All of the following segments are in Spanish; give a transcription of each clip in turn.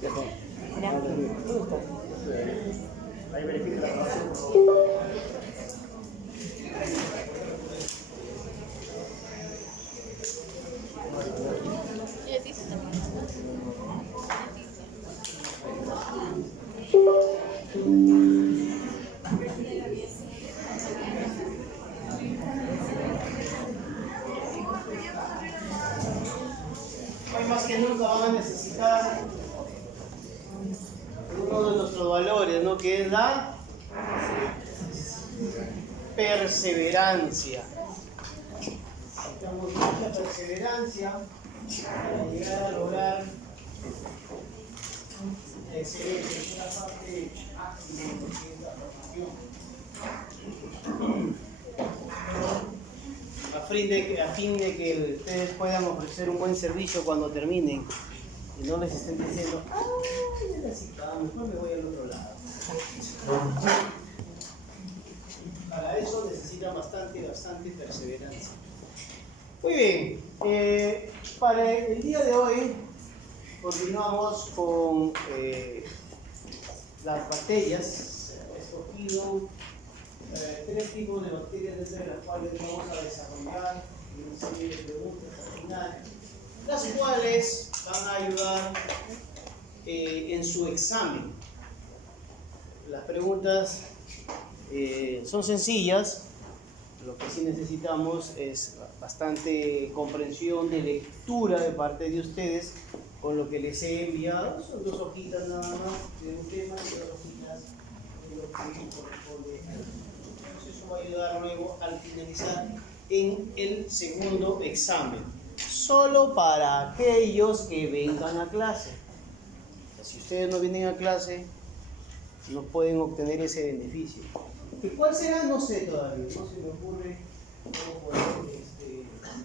Mira, me gusta. Ahí verifica la grabación, por favor. Hoy más que nunca van a necesitar uno de nuestros valores, ¿no? Que es la perseverancia. Necesitamos mucha perseverancia para llegar a lograr la excelencia, es una parte máxima de lo que es la formación. A fin de que ustedes puedan ofrecer un buen servicio cuando terminen y no les estén diciendo, ay, necesitaba, mejor me voy al otro lado. Para eso necesita bastante perseverancia. Muy bien, para el día de hoy continuamos con las bacterias. He escogido 3 tipos de bacterias entre las cuales vamos a desarrollar una serie de preguntas al final, las cuales van a ayudar en su examen. Las preguntas son sencillas, lo que sí necesitamos es bastante comprensión de lectura de parte de ustedes con lo que les he enviado. Son 2 hojitas nada más de un tema y 2 hojitas de lo que corresponde a ellos. Eso va a ayudar luego al finalizar en el segundo examen, solo para aquellos que vengan a clase. O sea, si ustedes no vienen a clase, no pueden obtener ese beneficio. ¿Y cuál será? No sé todavía, no se me ocurre cómo poder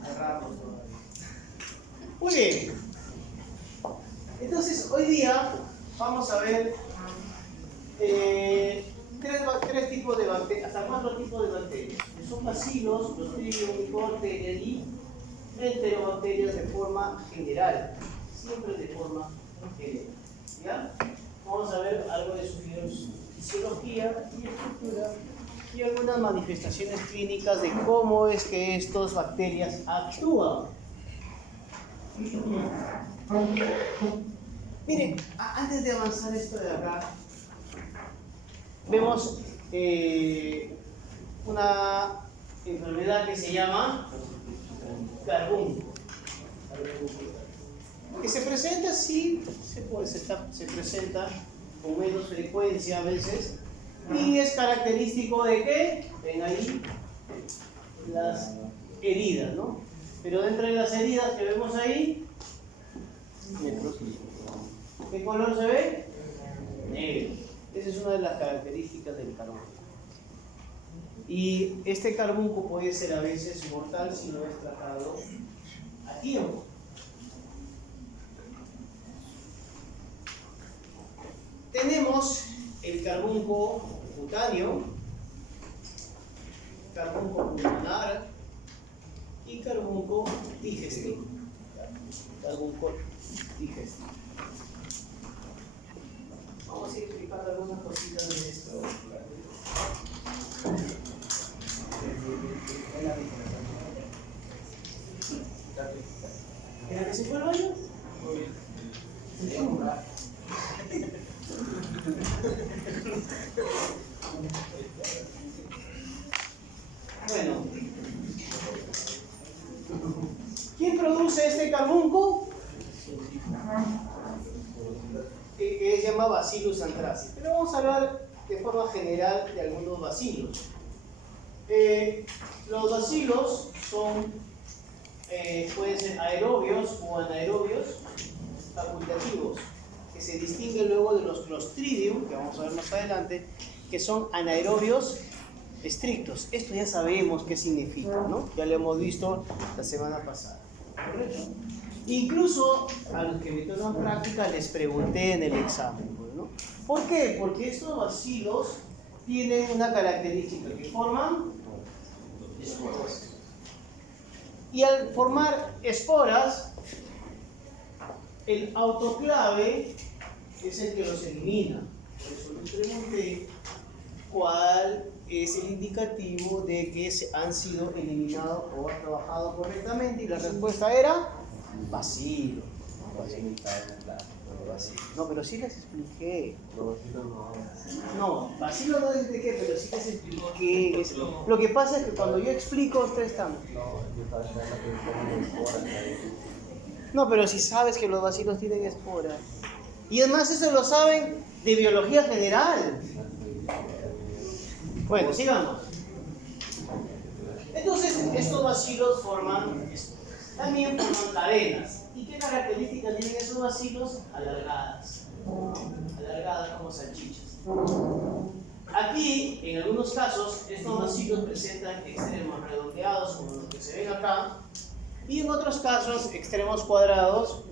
agarrarlo todavía. Muy bien, entonces hoy día vamos a ver 3 tipos de bacterias, hasta 4 tipos de bacterias, que son bacilos, Clostridium, Mycobacterium y Enterobacterias de forma general, siempre de forma general. ¿Ya? Vamos a ver algo de su fisiología y estructura y algunas manifestaciones clínicas de cómo es que estas bacterias actúan. Miren, antes de avanzar esto de acá, vemos una enfermedad que se llama carbúnculo. Que se presenta, sí, se presenta con menos frecuencia a veces, y es característico de que, ven ahí, las heridas, ¿no? Pero dentro de las heridas que vemos ahí, ¿qué color se ve? Negro. Esa es una de las características del carbúnculo. Y este carbúnculo puede ser a veces mortal si no es tratado a tiempo. Tenemos el carbúnculo cutáneo, carbúnculo pulmonar y carbúnculo digestivo. Carbúnculo digestivo. Vamos a ir explicando algunas cositas de esto. ¿Quieren que se fue al baño? Bueno, ¿quién produce este carbúnculo? Que se llama Bacillus anthracis. Pero vamos a hablar de forma general de algunos bacilos. Los bacilos pueden ser aerobios o anaerobios facultativos, que se distinguen luego de los Clostridium, que vamos a ver más adelante, que son anaerobios estrictos. Esto ya sabemos qué significa, ¿no? Ya lo hemos visto la semana pasada, ¿correcto? Incluso a los que me toman práctica les pregunté en el examen, ¿no? ¿Por qué? Porque estos bacilos tienen una característica, que forman esporas. Y al formar esporas, el autoclave es el que los elimina. Por eso les pregunté cuál es el indicativo de que han sido eliminados o han trabajado correctamente, y la respuesta era bacilo. No, pero sí les expliqué. No, bacilo no les expliqué, pero sí les expliqué. Lo que pasa es que cuando yo explico, ustedes están. No, pero si sabes que los bacilos tienen esporas. Y además eso lo saben de biología general. Bueno, sigamos. Entonces, estos bacilos forman esporas. También forman cadenas. ¿Y qué características tienen esos bacilos? Alargadas. Alargadas como salchichas. Aquí, en algunos casos, estos bacilos presentan extremos redondeados, como los que se ven acá, y en otros casos, extremos cuadrados,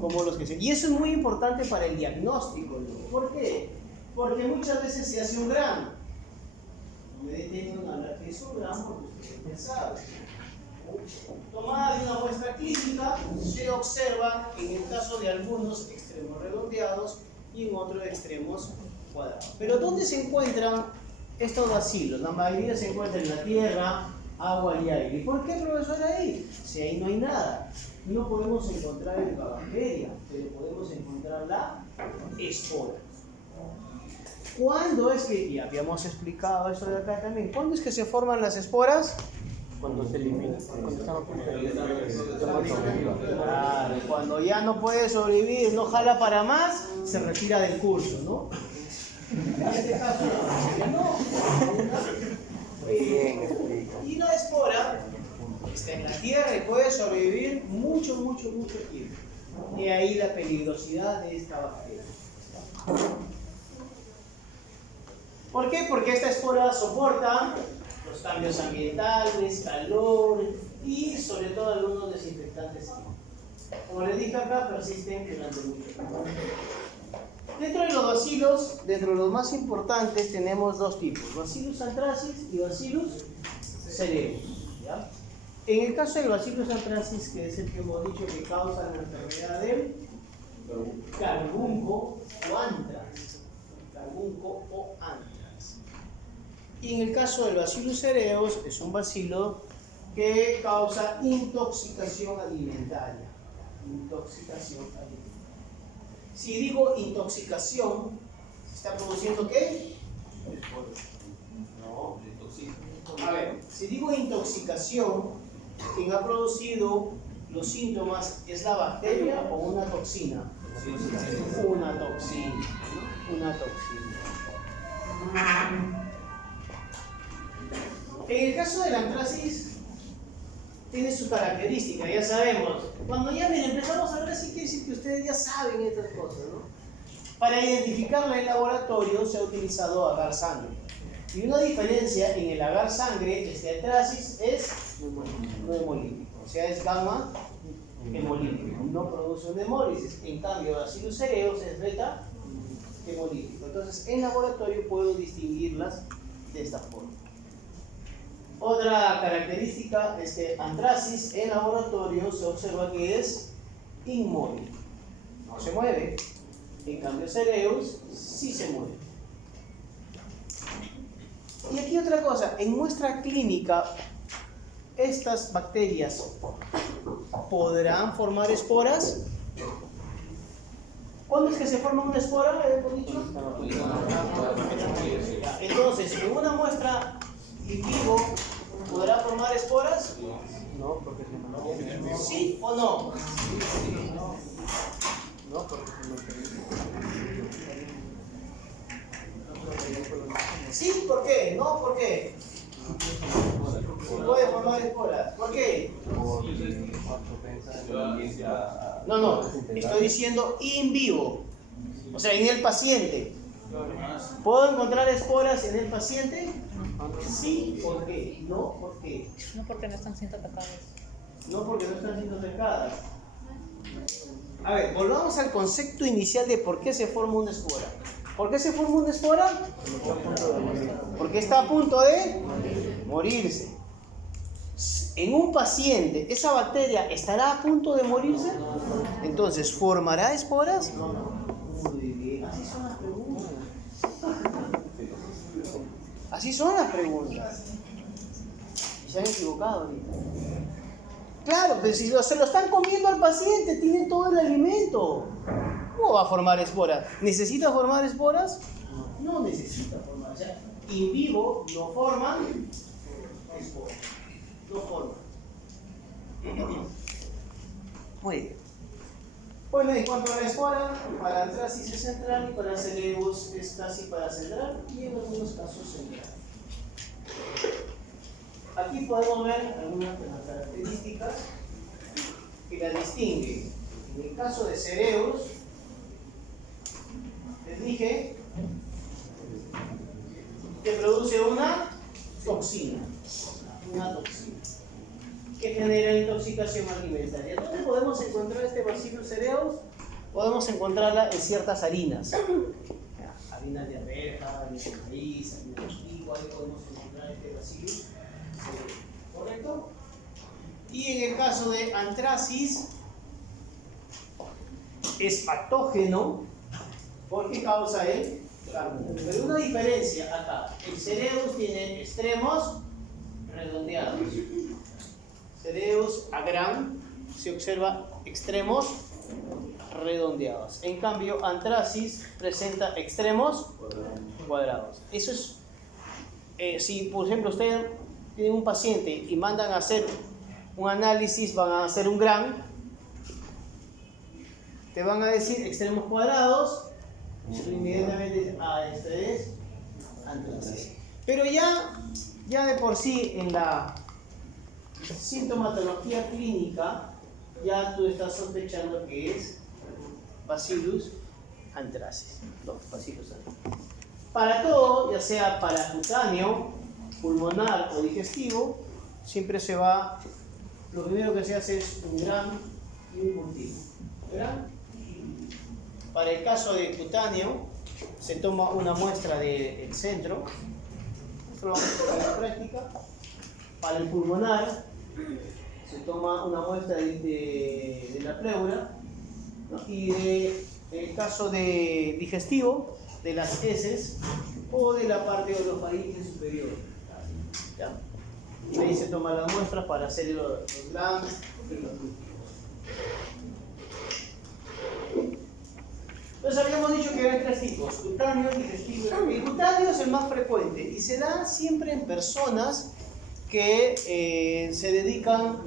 como los que se ven. Y eso es muy importante para el diagnóstico, ¿no? ¿Por qué? Porque muchas veces se hace un gramo. No me detengo en hablar que es un gramo, porque usted sabe. Tomada de una muestra clínica, se observa en el caso de algunos extremos redondeados y en otros extremos cuadrados. Pero ¿dónde se encuentran estos bacilos? La mayoría se encuentra en la tierra, agua y aire. ¿Y por qué, profesor, ahí? Si ahí no hay nada. No podemos encontrar la bacteria, pero podemos encontrar la espora. ¿Cuándo es que, y habíamos explicado eso de acá también, cuándo es que se forman las esporas? Cuando se elimina, cuando están a punto de claro, cuando ya no puede sobrevivir, no jala para más, se retira del curso, ¿no? En este caso no. Y la espora está en la tierra y puede sobrevivir mucho tiempo. Y ahí la peligrosidad de esta bacteria. ¿Por qué? Porque esta espora soporta los cambios ambientales, calor y sobre todo algunos desinfectantes. Como les dije acá, persisten durante mucho tiempo. Dentro de los bacilos, dentro de los más importantes, tenemos dos tipos: Bacillus anthracis y Bacillus cereus. ¿Ya? En el caso del Bacillus anthracis, que es el que hemos dicho que causa la enfermedad del carbunco o anthrax. Carbunco o anthrax. Y en el caso del Bacillus cereus, es un bacilo que causa intoxicación alimentaria. Intoxicación alimentaria. Si digo intoxicación, ¿está produciendo qué? No, a ver, si digo intoxicación, quien ha producido los síntomas, ¿es la bacteria o una toxina? Una toxina. Una toxina. En el caso del anthracis, tiene su característica, ya sabemos. Cuando ya empezamos a ver, sí quiere decir que ustedes ya saben estas cosas, ¿no? Para identificarla en laboratorio se ha utilizado agar sangre. Y una diferencia en el agar sangre, este anthracis es no hemolítico, o sea, es gamma hemolítico, no produce una hemólisis. En cambio, Bacillus cereus es beta hemolítico. Entonces, en laboratorio puedo distinguirlas de esta forma. Otra característica es que anthracis en laboratorio se observa que es inmóvil, no se mueve. En cambio, cereus sí se mueve. Y aquí otra cosa, en muestra clínica, estas bacterias podrán formar esporas. ¿Cuándo es que se forma una espora? ¿Hemos dicho? Entonces, en una muestra in vivo, ¿podrá formar esporas? No, porque se mantiene. ¿Sí o no? No, porque se mantiene. ¿Sí? ¿Por qué? No, ¿por qué? Se puede formar esporas. ¿Por qué? No, estoy diciendo in vivo. O sea, en el paciente. ¿Puedo encontrar esporas en el paciente? Sí, ¿por qué? No, ¿por qué? No, porque no están siendo atacadas. No, porque no están siendo atacadas. A ver, volvamos al concepto inicial de por qué se forma una espora. ¿Por qué se forma una espora? Porque está a punto de morirse. En un paciente, ¿esa bacteria estará a punto de morirse? Entonces, ¿formará esporas? Muy bien. Así son las preguntas. Y se han equivocado ahorita. Claro, pero si se lo están comiendo al paciente, tienen todo el alimento. ¿Cómo va a formar esporas? ¿Necesita formar esporas? No necesita formar. O sea, in vivo no forman esporas. No forman. Muy bien. Bueno, en cuanto a la espora, para Anthracis es central y para Celebus es casi paracentral y en algunos casos central. Aquí podemos ver algunas de las características que la distinguen. En el caso de Cereus, les dije que produce una toxina que genera intoxicación alimentaria. ¿Dónde podemos encontrar este Bacillus cereus? Podemos encontrarla en ciertas harinas. Harinas de arveja, harinas de maíz, harinas de trigo, ahí podemos encontrar este Bacillus cereus. ¿Correcto? Y en el caso de Anthracis, es patógeno. ¿Por qué causa él? Pero una diferencia acá. El cereus tiene extremos redondeados. Cereus agram se observa extremos redondeados. En cambio, Anthracis presenta extremos cuadrados. Eso es, si por ejemplo ustedes tienen un paciente y mandan a hacer un análisis, van a hacer un gram, te van a decir extremos cuadrados, y tú inmediatamente dices, este es Anthracis. Pero ya de por sí en la sintomatología clínica, ya tú estás sospechando que es Bacillus anthracis. No, Bacillus anthracis. Para todo, ya sea para cutáneo, pulmonar o digestivo, siempre se va, lo primero que se hace es un gram y un cultivo. ¿Verdad? Para el caso de cutáneo, se toma una muestra del centro. Esto lo vamos a tocar en la práctica. Para el pulmonar, se toma una muestra de la pleura, ¿no? Y en el caso de digestivo, de las heces o de la parte orofaringe superior. ¿Ya? Y ahí se toman las muestras para hacer los GRAM y los glúteos. Entonces habíamos dicho que hay tres tipos: cutáneo, digestivo. El cutáneo es el más frecuente y se da siempre en personas que se dedican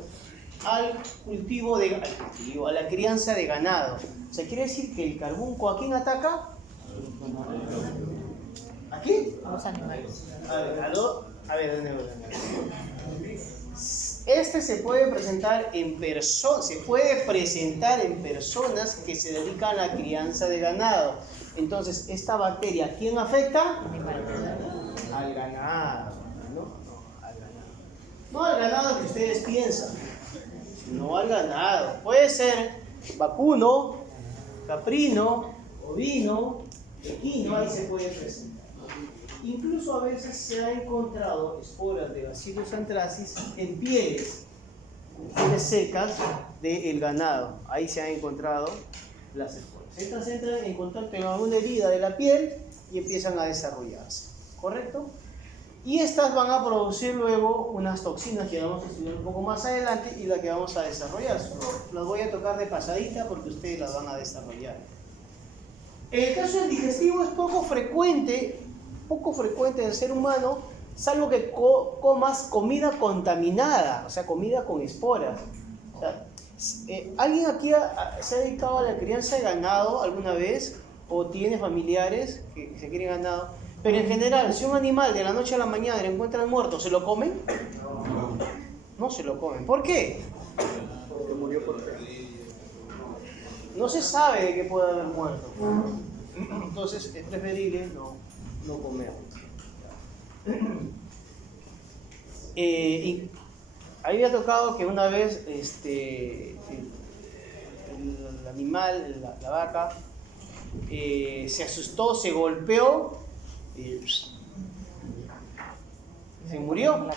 al cultivo, a la crianza de ganado. O sea, quiere decir que el carbunco, ¿a quién ataca? ¿A quién? A los animales. A ver, este se puede presentar en personas que se dedican a la crianza de ganado. Entonces, esta bacteria, ¿a quién afecta? Al ganado. No al ganado que ustedes piensan, no al ganado. Puede ser vacuno, caprino, ovino, equino, ahí se puede presentar. Incluso a veces se ha encontrado esporas de Bacillus anthracis en pieles secas del ganado. Ahí se han encontrado las esporas. Estas entran en contacto con alguna herida de la piel y empiezan a desarrollarse. ¿Correcto? Y estas van a producir luego unas toxinas que vamos a estudiar un poco más adelante y las que vamos a desarrollar. Solo las voy a tocar de pasadita porque ustedes las van a desarrollar. En el caso del digestivo es poco frecuente en el ser humano, salvo que comas comida contaminada, o sea, comida con esporas. O sea, ¿alguien aquí se ha dedicado a la crianza de ganado alguna vez? ¿O tiene familiares que se quieren ganado? Pero en general, si un animal de la noche a la mañana lo encuentran muerto, ¿se lo comen? No se lo comen. ¿Por qué? Porque murió por fe. No se sabe de qué puede haber muerto. Entonces es preferible no comer. Y había tocado que una vez el animal, la vaca, se asustó, se golpeó y se murió. ¿No?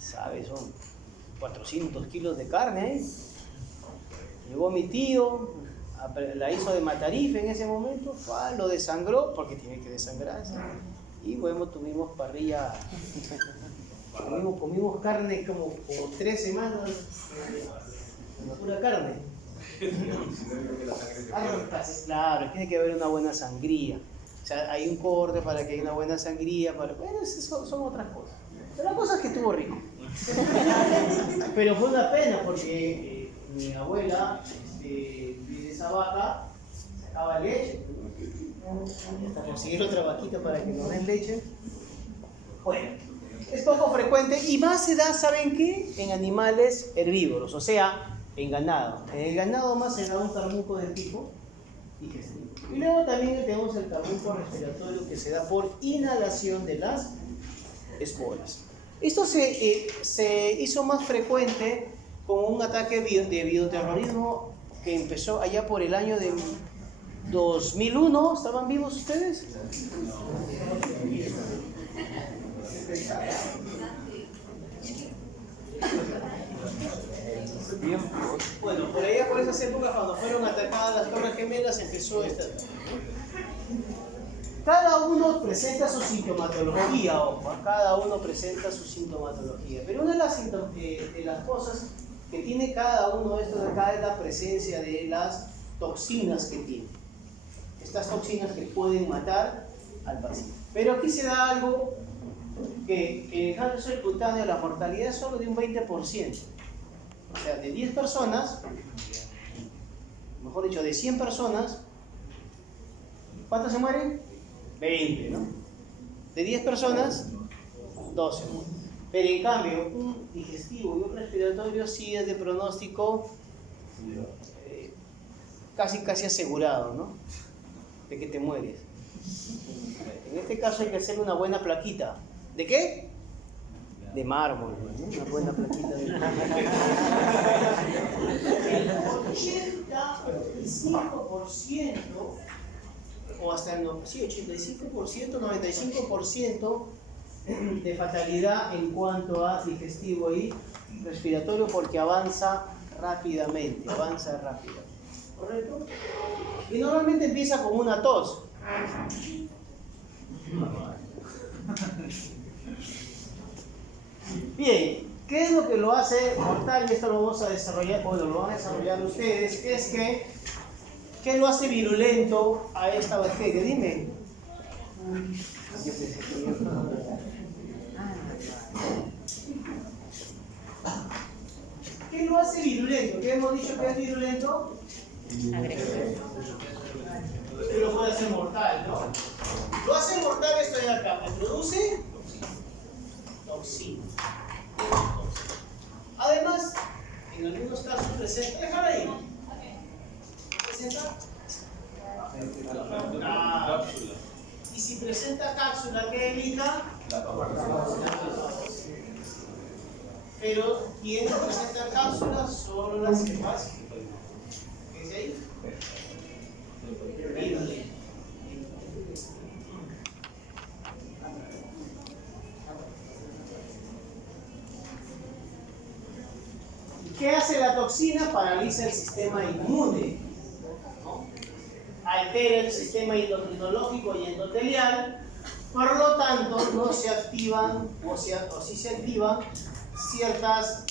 ¿Sabes? Son 400 kilos de carne. Llegó mi tío, la hizo de matarife en ese momento, lo desangró, porque tiene que desangrarse. Y bueno, tuvimos parrilla, comimos carne como 3 semanas, pura carne. Claro, tiene que haber una buena sangría. O sea, hay un corte para que haya una buena sangría. Bueno, son otras cosas. Pero la cosa es que estuvo rico. Pero fue una pena porque mi abuela, de esa vaca, sacaba leche. Y hasta conseguir otra vaquita para que nos den leche. Bueno, es poco frecuente y más se da, ¿saben qué? En animales herbívoros, o sea, en ganado. En el ganado más se da un carmuco de tipo digestivo. Y luego también tenemos el carmuco respiratorio que se da por inhalación de las esporas. Esto se hizo más frecuente con un ataque de bioterrorismo que empezó allá por el año de 2001. ¿Estaban vivos ustedes? Bueno, por allá por esas épocas, cuando fueron atacadas las Torres Gemelas, empezó esta. Cada uno presenta su sintomatología, ojo, cada uno presenta su sintomatología. Pero una de las cosas que tiene cada uno de estos de acá es la presencia de las toxinas que tiene. Estas toxinas que pueden matar al paciente. Pero aquí se da algo que en el cáncer cutáneo la mortalidad es solo de un 20%. O sea, de 10 personas, mejor dicho, de 100 personas, ¿cuántas se mueren? 20, ¿no? De 10 personas, 12 mueren. Pero en cambio, un digestivo y un respiratorio sí es de pronóstico casi asegurado, ¿no? De que te mueres. En este caso hay que hacer una buena plaquita. ¿De qué? De mármol, ¿no? Una buena plaquita de mármol. El 85% o hasta el 85%, 95% de fatalidad en cuanto a digestivo y respiratorio porque avanza rápidamente, ¿correcto? Y normalmente empieza con una tos. Bien, ¿qué es lo que lo hace mortal? Y esto lo vamos a desarrollar, bueno, lo van a desarrollar ustedes, es que ¿qué lo hace virulento a esta bacteria? Dime. ¿Qué lo hace virulento? ¿Qué hemos dicho que es virulento? Que lo puede hacer mortal, ¿no? Lo hace mortal esto de acá. ¿Me produce? Toxina. Además, en algunos casos presenta. Déjala ahí. ¿Presenta? Cápsula. Y si presenta cápsula, ¿qué evita? Pero ¿quién presenta cápsula? Solo las cepas. ¿Qué dice ahí? ¿Qué hace la toxina? Paraliza el sistema inmune, ¿no? Altera el sistema inmunológico y endotelial, por lo tanto no se activan, o sí se activan ciertas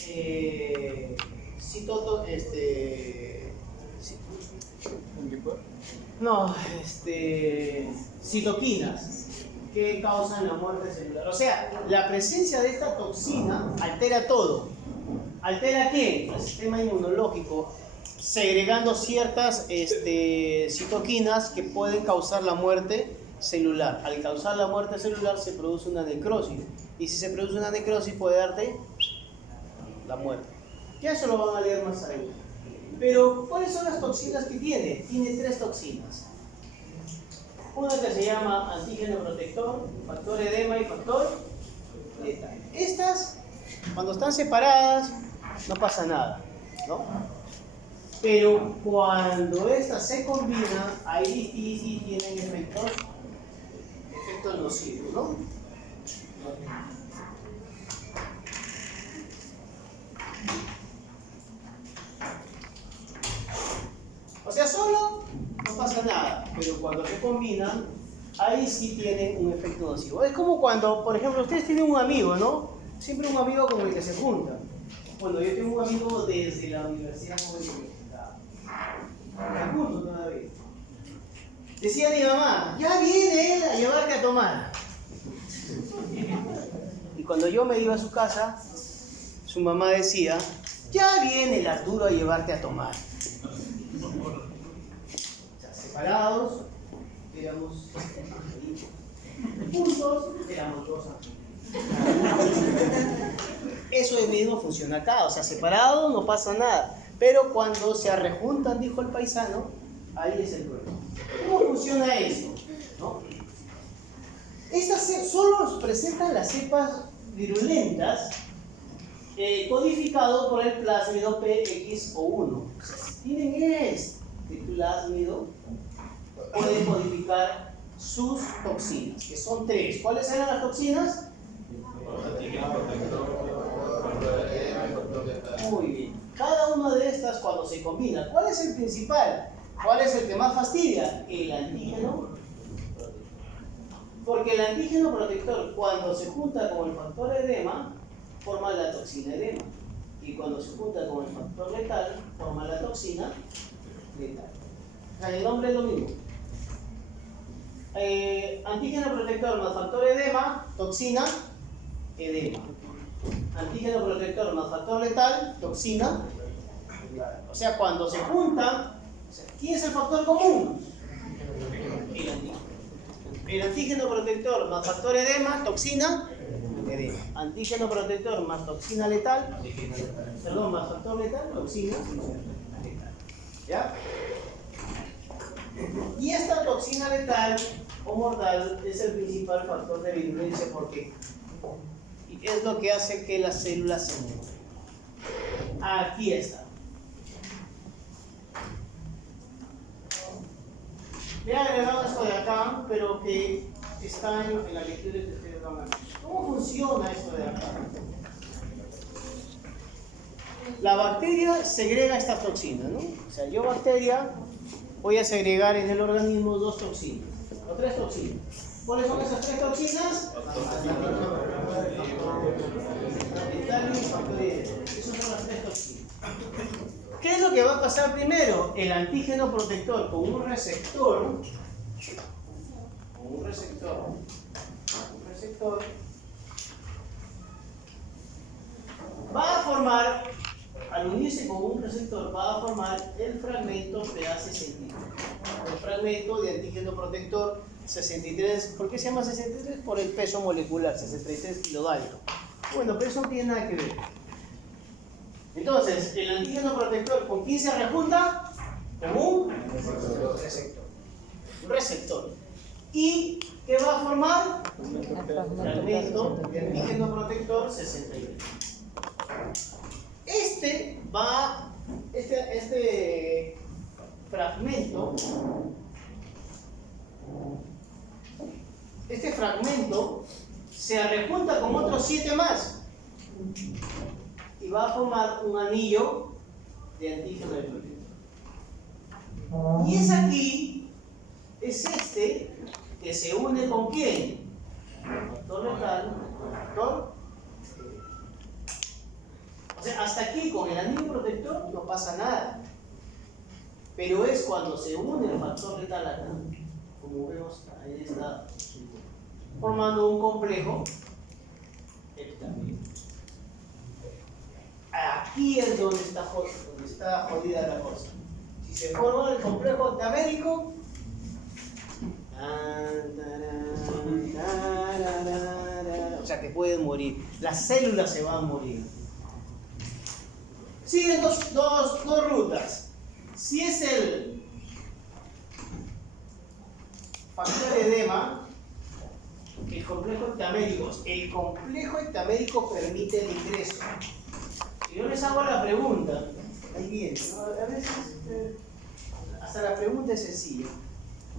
citoquinas que causan la muerte celular. O sea, la presencia de esta toxina altera todo. ¿Altera qué? El sistema inmunológico, segregando ciertas citoquinas que pueden causar la muerte celular. Al causar la muerte celular se produce una necrosis. Y si se produce una necrosis puede darte la muerte. Ya eso lo van a leer más adelante. Pero, ¿cuáles son las toxinas que tiene? Tiene 3 toxinas. Una que se llama antígeno protector, factor edema y factor letal. Estas, cuando están separadas, no pasa nada, ¿no? Pero cuando estas se combinan, ahí sí tienen efectos nocivos, ¿no? O sea, solo combinan, ahí sí tienen un efecto nocivo. Es como cuando, por ejemplo, ustedes tienen un amigo, ¿no? Siempre un amigo con el que se juntan. Bueno, yo tengo un amigo desde la universidad con el que me junto todavía. Decía mi mamá, ya viene él a llevarte a tomar. Y cuando yo me iba a su casa, su mamá decía, ya viene el Arturo a llevarte a tomar. O sea, separados, éramos juntos, éramos dos amigos. Eso mismo funciona acá, o sea, separados no pasa nada. Pero cuando se arrejuntan, dijo el paisano, ahí es el problema. ¿Cómo funciona eso? ¿No? Estas solo presentan las cepas virulentas codificado por el plásmido PXO1. O sea, si tienen este plásmido, pueden codificar sus toxinas, que son 3. ¿Cuáles eran las toxinas? Muy bien. Cada una de estas, cuando se combina, ¿cuál es el principal? ¿Cuál es el que más fastidia? El antígeno. Porque el antígeno protector, cuando se junta con el factor edema, forma la toxina edema. Y cuando se junta con el factor letal, forma la toxina letal. O sea, el nombre es lo mismo. Antígeno protector más factor edema, toxina edema. Antígeno protector más factor letal, toxina. O sea, cuando se juntan, ¿quién es el factor común? El antígeno. El antígeno protector más factor edema, toxina edema. Antígeno protector más toxina letal, perdón, más factor letal, toxina letal. ¿Ya? Y esta toxina letal o mortal es el principal factor de virulencia porque es lo que hace que las células se muevan. Aquí está. Le he agregado esto de acá, pero que está en la lectura que ustedes van a ver. ¿Cómo funciona esto de acá? La bacteria segrega esta toxina, ¿no? O sea, yo bacteria voy a segregar en el organismo 2 toxinas, o 3 toxinas. ¿Cuáles son esas 3 toxinas? Esas son las 3 toxinas. ¿Qué es lo que va a pasar primero? El antígeno protector con un receptor va a formar, al unirse con un receptor, va a formar el fragmento PA63. El fragmento de antígeno protector 63. ¿Por qué se llama 63? Por el peso molecular, 63 kilodalton. Bueno, pero eso no tiene nada que ver. Entonces, el antígeno protector, ¿con quién se rejunta? Con un receptor. Un receptor. ¿Y qué va a formar? Fragmento de antígeno protector 63. Este fragmento se rejunta con otros 7 más y va a formar un anillo de antígeno de protector. Y es aquí, es este que se une con quién? Factor letal, factor. O sea, hasta aquí con el anillo protector no pasa nada. Pero es cuando se une el factor letal acá, como vemos, ahí está formando un complejo heptamínico. Aquí es donde está jodida la cosa. Si se forma el complejo heptamérico, o sea que pueden morir, las células se van a morir. Siguen dos rutas. Si es el factor edema, el complejo heptamérico permite el ingreso. Y yo les hago la pregunta, ahí viene, ¿no? A veces hasta la pregunta es sencilla.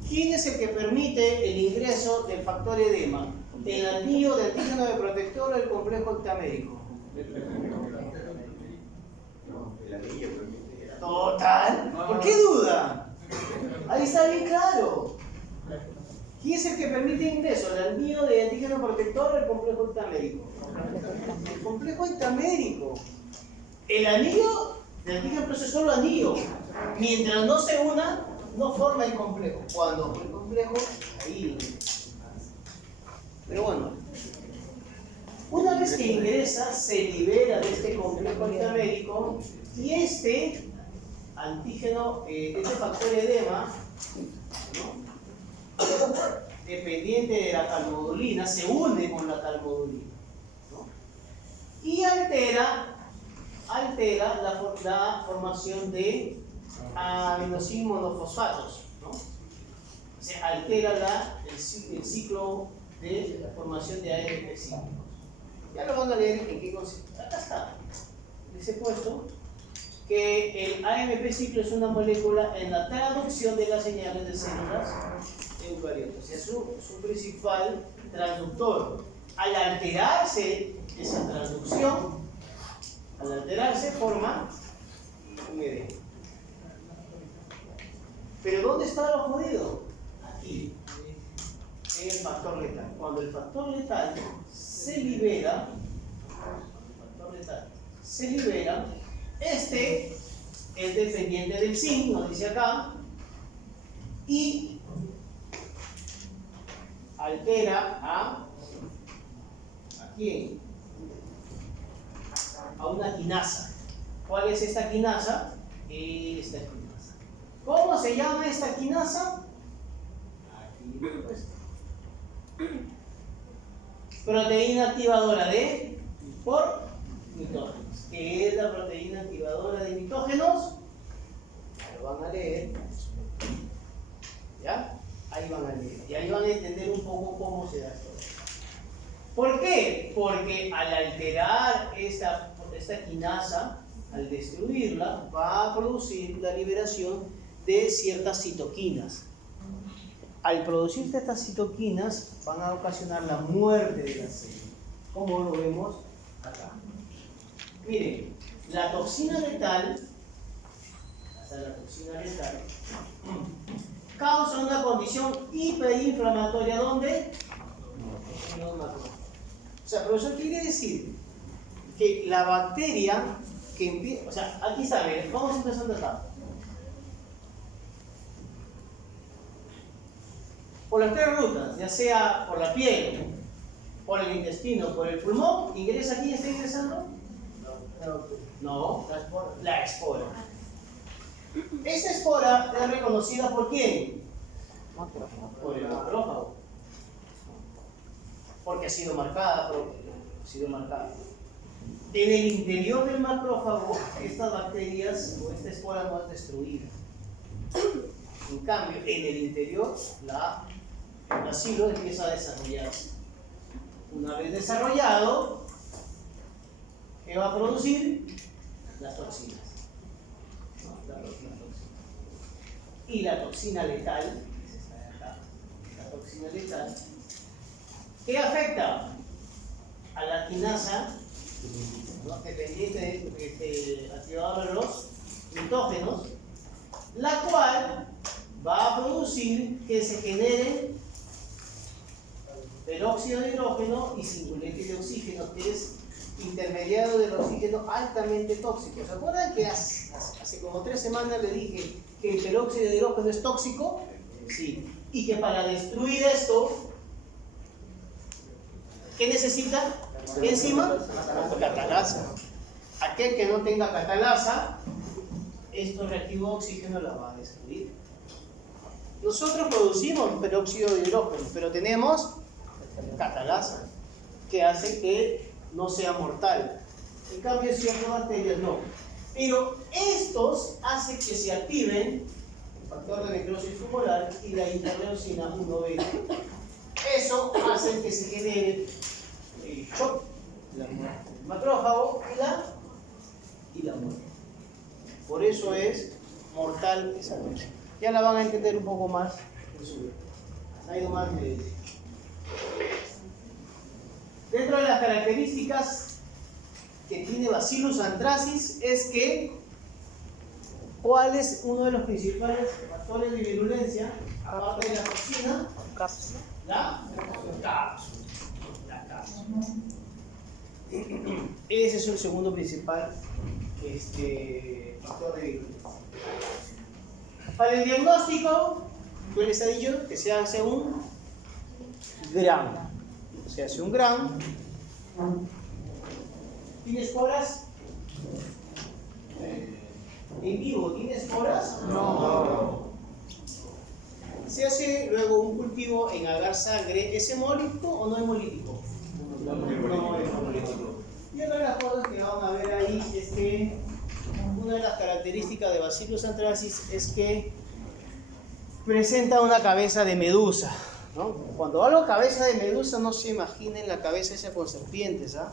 ¿Quién es el que permite el ingreso del factor edema? ¿El anillo de antígeno de protector o el complejo heptamérico? El anillo permite. Total. ¿Por qué duda? Ahí está bien claro. ¿Quién es el que permite ingreso? ¿El anillo de antígeno protector o el complejo intramédico? El complejo intramédico. El anillo de antígeno protector es solo anillo. Mientras no se una, no forma el complejo. Cuando el complejo, ahí. Pero bueno, una vez que ingresa, se libera de este complejo intramédico y este antígeno, este factor edema, ¿no?, dependiente de la calmodulina, se une con la calmodulina, ¿no?, y altera la formación de aminosin monofosfatos, ¿no? O sea, altera el ciclo de la formación de AMP cíclicos. Ya lo van a leer en qué consiste. Acá está. Les he puesto que el AMP ciclo es una molécula en la traducción de las señales de células eucariotas. O sea, es su principal transductor. Al alterarse esa transducción, forma un ED. Pero ¿dónde está lo jodido? Aquí, en el factor letal. Cuando el factor letal se libera, este es dependiente del zinc, nos dice acá, y altera ¿a quién? A una quinasa. ¿Cuál es esta quinasa? Esta quinasa. ¿Cómo se llama esta quinasa? Aquí puesto. Proteína activadora de por mitógenos. ¿Qué es la proteína activadora de mitógenos? Lo van a leer. ¿Ya? Ahí van a leer. Y ahí van a entender un poco cómo se da esto. ¿Por qué? Porque al alterar esta quinasa, al destruirla, va a producir la liberación de ciertas citoquinas. Al producirse estas citoquinas, van a ocasionar la muerte de la célula, como lo vemos acá. Miren, la toxina letal, causa una condición hiperinflamatoria, ¿dónde? O sea, profesor, quiere decir que la bacteria que empieza, o sea, aquí está, miren, vamos empezando acá. Por las tres rutas, ya sea por la piel, por el intestino, por el pulmón, ¿ingresa aquí y está ingresando? No, la espora. Esta espora es reconocida por quién? Por el macrófago. Porque ha sido marcada. En el interior del macrófago, estas bacterias o esta espora no es destruida. En cambio, en el interior, la bacilo empieza a desarrollarse. Una vez desarrollado, ¿qué va a producir? Las toxinas. Y la toxina letal, es esta de acá, la toxina letal, ¿qué afecta? A la quinasa, ¿no?, dependiente de activador de los mitógenos, la cual va a producir que se genere peróxido de hidrógeno y singulete de oxígeno, que es intermediario del oxígeno altamente tóxico. ¿Se acuerdan que hace como 3 semanas le dije que el peróxido de hidrógeno es tóxico? Sí. Y que para destruir esto, ¿qué necesita? ¿Qué enzima? Catalasa. Aquel que no tenga catalasa, este reactivo de oxígeno la va a destruir. Nosotros producimos peróxido de hidrógeno, pero tenemos catalasa, que hace que no sea mortal. En cambio, ciertas bacterias no. Pero estos hacen que se activen el factor de necrosis tumoral y la interleucina 1 beta. Eso hace que se genere el shock, el macrófago y la muerte. Por eso es mortal esa cosa. Ya la van a entender un poco más en su vida. Hay algo más de... Dentro de las características que tiene Bacillus anthracis es que ¿Cuál es uno de los principales factores de virulencia? Aparte de la toxina, la cápsula. Ese es el segundo principal factor de virulencia. Para el diagnóstico, yo les he dicho que se hace un GRAM. Se hace un GRAM. ¿Tienes esporas? ¿En vivo tienes esporas? No. Se hace luego un cultivo en agar sangre. ¿Es hemolítico o no hemolítico? No es hemolítico. Y otra de las cosas que van a ver ahí es que una de las características de Bacillus anthracis es que presenta una cabeza de medusa, ¿no? Cuando hablo de cabeza de medusa, no se imaginen la cabeza esa con serpientes, ¿ah?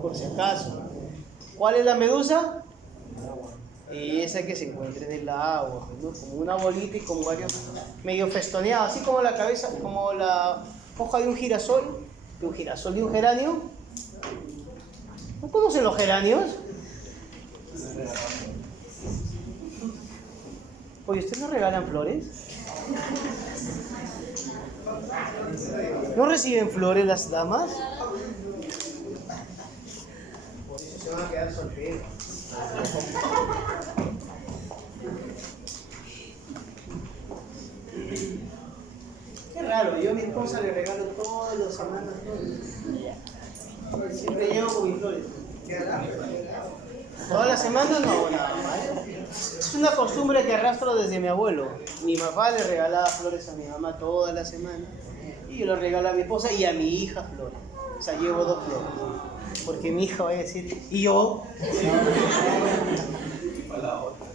Por si acaso. ¿Cuál es la medusa? Y esa que se encuentra en el agua, ¿no? Como una bolita y con varios medio festoneados, así como la cabeza, como la hoja de un girasol, de un geranio. ¿No conocen los geranios? Oye, ¿ustedes no regalan flores? ¿No reciben flores las damas? Por eso se van a quedar solteros. Qué raro, yo a mi esposa le regalo todas las semanas flores. Siempre llevo con mis flores. Qué raro. Todas las semanas no, nada más. Es una costumbre que arrastro desde mi abuelo. Mi papá le regalaba flores a mi mamá todas las semanas. Y yo le regalo a mi esposa y a mi hija flores. O sea, llevo 2 flores. Porque mi hija va a decir, ¿y yo? Para la otra.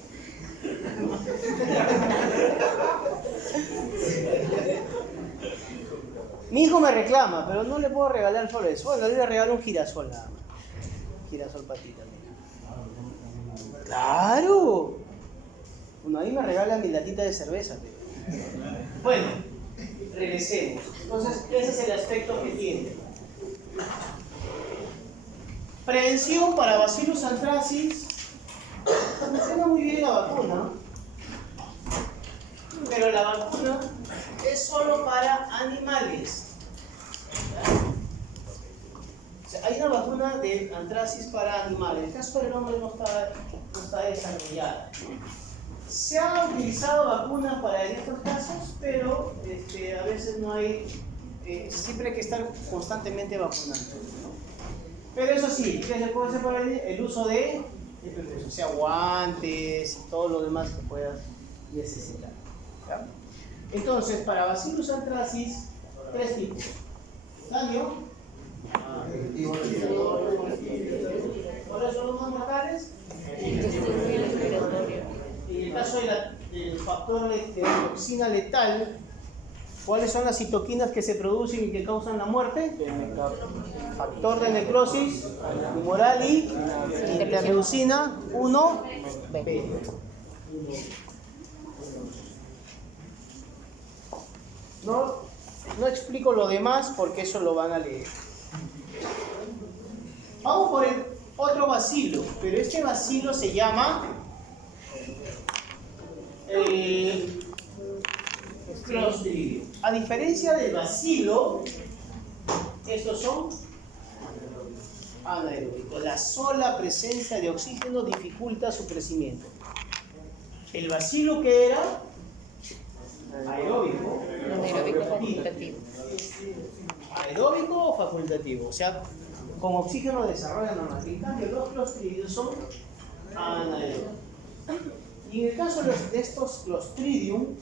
Mi hijo me reclama, pero no le puedo regalar flores. Bueno, le regalo un girasol nada más. Girasol para ti también. ¡Claro! Bueno, ahí me regalan mi latita de cerveza. Bueno, regresemos. Entonces, ese es el aspecto que tiene. Prevención para Bacillus anthracis. Funciona muy bien la vacuna. Pero la vacuna es solo para animales. O sea, hay una vacuna de anthracis para animales. En el caso del hombre no está desarrollada. Se han utilizado vacunas para estos casos, pero a veces no hay, siempre hay que estar constantemente vacunando. Pero eso sí, ¿qué se puede hacer para el uso de, o sea, guantes y todo lo demás que puedas necesitar? ¿Ya? Entonces, para Bacillus anthracis, 3 tipos: daño, ¿cuáles son los más mortales? En el caso del factor de toxina letal, ¿cuáles son las citoquinas que se producen y que causan la muerte? Factor de necrosis humoral y interleucina 1B. No explico lo demás porque eso lo van a leer. Vamos por el otro bacilo, pero este bacilo se llama Clostridium. A diferencia del bacilo, estos son anaeróbicos. La sola presencia de oxígeno dificulta su crecimiento. El bacilo, que era aeróbico, facultativo. Aeróbico o facultativo, o sea, con oxígeno desarrollan normal. En cambio, los clostridios son anaeróbicos. Y en el caso de estos Clostridium,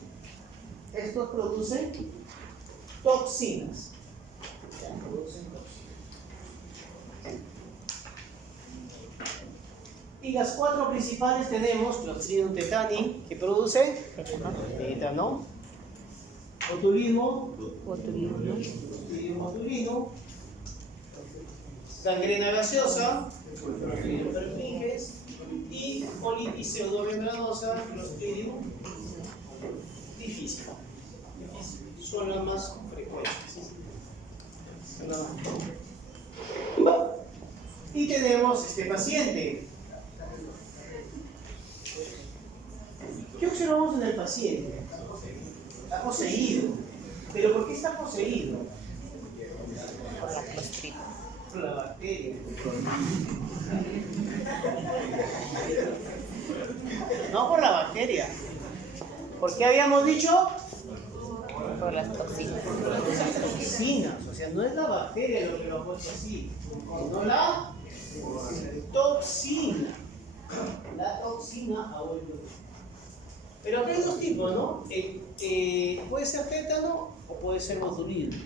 estos producen toxinas. Y las 4 principales tenemos Clostridium tetani, que produce tétano, botulismo, Clostridium botulinum, gangrena gaseosa, Clostridium perfringens, y colitis pseudomembranosa, Clostridium difícil. Son las más frecuentes. Y tenemos este paciente. ¿Qué observamos en el paciente? Está poseído. ¿Pero por qué está poseído? Por la clostritis. Por la bacteria. No por la bacteria. ¿Por qué habíamos dicho? Por las toxinas. Toxinas. O sea, no es la bacteria lo que lo ha puesto así, sino la toxina. La toxina ha vuelto. Pero acá hay dos tipos, ¿no? Puede ser tétano o puede ser botulismo.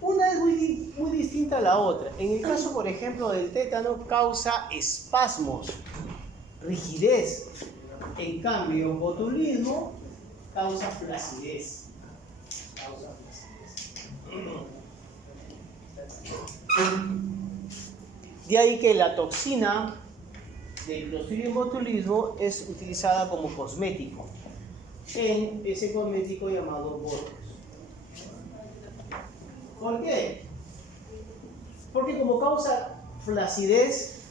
Una es muy distinta a la otra. En el caso, por ejemplo, del tétano, causa espasmos, rigidez. En cambio, botulismo causa flacidez. De ahí que la toxina del Clostridium botulismo es utilizada como cosmético en ese cosmético llamado Botox. ¿Por qué? Porque como causa flacidez,